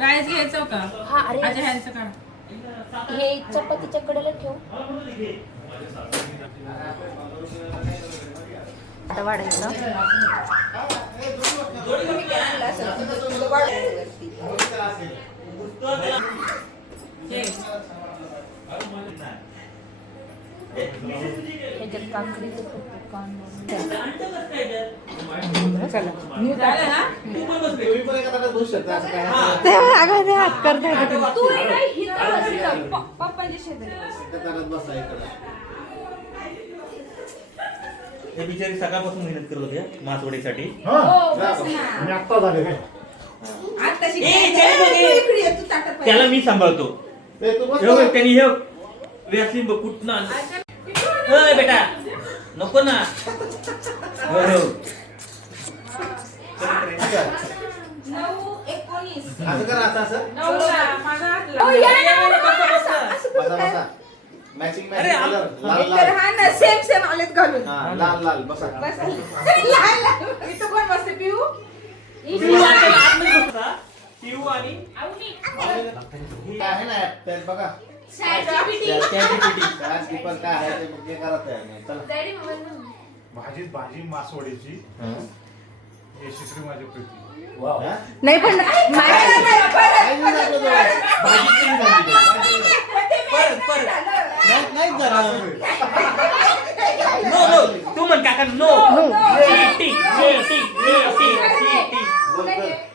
Rice घ्यायचं का? हा अरे अच्छा ह्यांचं काढ. हे चपातीच्या कडेला ठेव. आता वाढायचं. ह्याच्यात काकडीचं कांदा. चला झालं ना? हात करताय पप्पांच्या शेजारी. हे बिचारी सकाळपासून मेहनत करत होते मासवडीसाठी. त्याला मी सांभाळतो. त्यांनी हे व्यासलीन बघ कुठं आणलं. बेटा नको ना. हो हो 9-19. असं करा आता असं माझा मॅचिंग अरे, कलर लाल तर लाल हा ना सेम आलेत घालून. हा लाल लाल बसा बस लाल इथं कोण बसते पिऊ? पिऊ आणि काय आहे ना त्यात बघा चॅट पण काय आहे ते बघ करत आहे चला भाजी मासवडीची यशस्वी माझी प्रीती. हा? नाही पण काय नाही आपलं जवळ. भाजी तुम्ही झाली परत नाही जरा नो नो तू म्हण काका नो. टी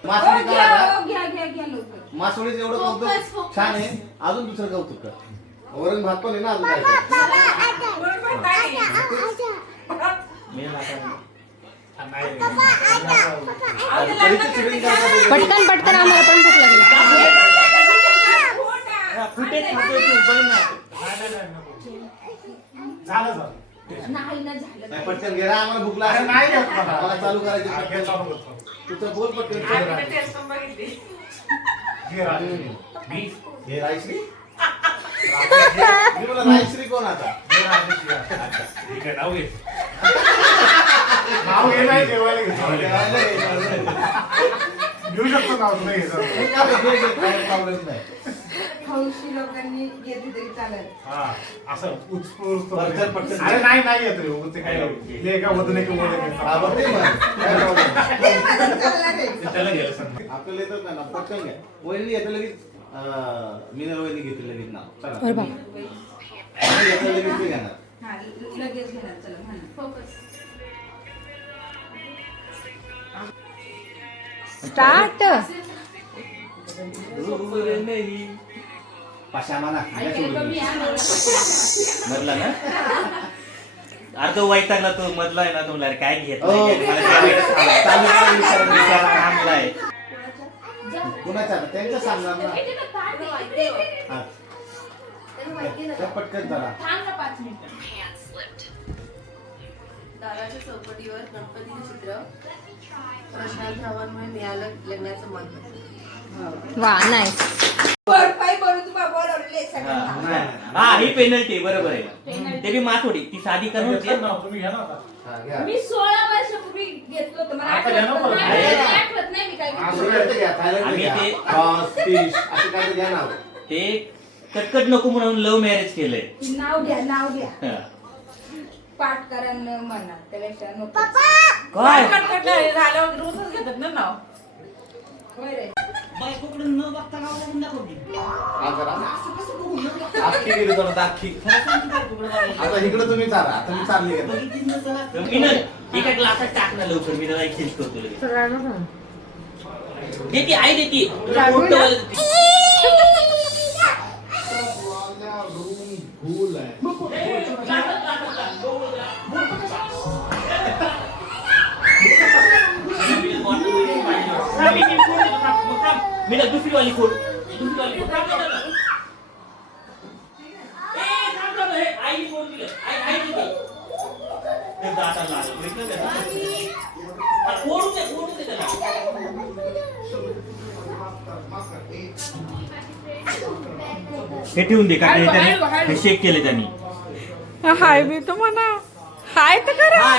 मासवडी करा का? घ्या लवकर. मासवडीचं एवढं कौतुक छान आहे. अजून दुसरं कौतुक कर. वरण भात पण आहे ना अजून काय पटकन पटकन आम्हाला पण भूक लागली. फुटेज खातोय तू बघ ना. झालं नाही ना झालं. नाही पटकन घे रे, आम्हाला भूक लागली. नाही घेत मला चालू करायची मला पटकन. चालू करतो. तुझं बोल पटकन घे राजे. हे रायश्री मी बोला रायश्री कोण आता घे राजेश या. ठीक आहे, नाव घे. नाव घे नाही जेवायला घेतो. घेऊ शकतो नाव तुला घ्यायचं. प्रॉब्लेम नाही हौशी लोकांनी घेतली तरी चालेल. हा असं उत्स्फूर्त पटकन, पटकन. अरे नाही येत रे ते काय हे का होत नाही हा, बरं ते म्हण. काय problem नाही. ते मदत करणार आहे. त्याला घ्यायला सांग. आपल्याला येतं का ना पटकन घ्या वहिनी येतं लगेच मीनल वहिनी घेतली लगेच नाव चला अरे बाप. मी घेतलं लगेच ते घेणार हा, लगेच घेणार. चला म्हणा. फोकस. स्टार्ट. पाशा म्हणा मधला ना अरे तो वैतागला तो मधला आहे ना तो म्हणला, काय घेत ओ, थांबलाय. कुणाच्या त्यांच्या सांगणार ना हा. त्या पटकन जरा दाराच्या चौकटीवर गणपतीचे चित्र प्रश्नार्थावांमुळे मिळालं लग्नाचं महत्व. वा नाही. पाय बनू तू बाबा ओरडले सगळ्यांना. हा ही पेनल्टी बरोबर आहे. ते बी माथोडी ती साधी करून होती. तुम्ही घ्या ना आता. हा, घ्या. मी 16 वर्षापूर्वी घेतलं होतं. मला आता घ्या ना आठवत परत. नाही. आठवत नाही मी काय घेतलं. असं काहीतरी घ्या, थायलंड आम्ही घ्या. ते- क्रॉस, फिश, असं काहीतरी घ्या ना. ते कटकट नको म्हणून लव्ह मॅरेज केलंय. नाव घ्या. हा. पाठ करा न म्हणा त्यापेक्षा नको. काय झाल्यावर रोजच घेतात ना नाव. होय रे. बायकोकडून न बघता नाव लागून दाखवली. हा करा. अख्खी गेली तर अख्खी. आता इकडे तुम्ही चाला. आता मी चालली का नाही? मी ना एका ग्लासात टाक ना लवकर, मी त्याला एक्सचेंज करतो लगेच. देती आई देती. रूम भूल आहे. मी ना दुसरी वाली खोड. आई फोन दिलं. आई देते. ते दाता लागलं. फोडून दे त्याला. हे ठेवून दे का ते शेक केले त्यांनी. हाय मी तो म्हणा हाय तर करा.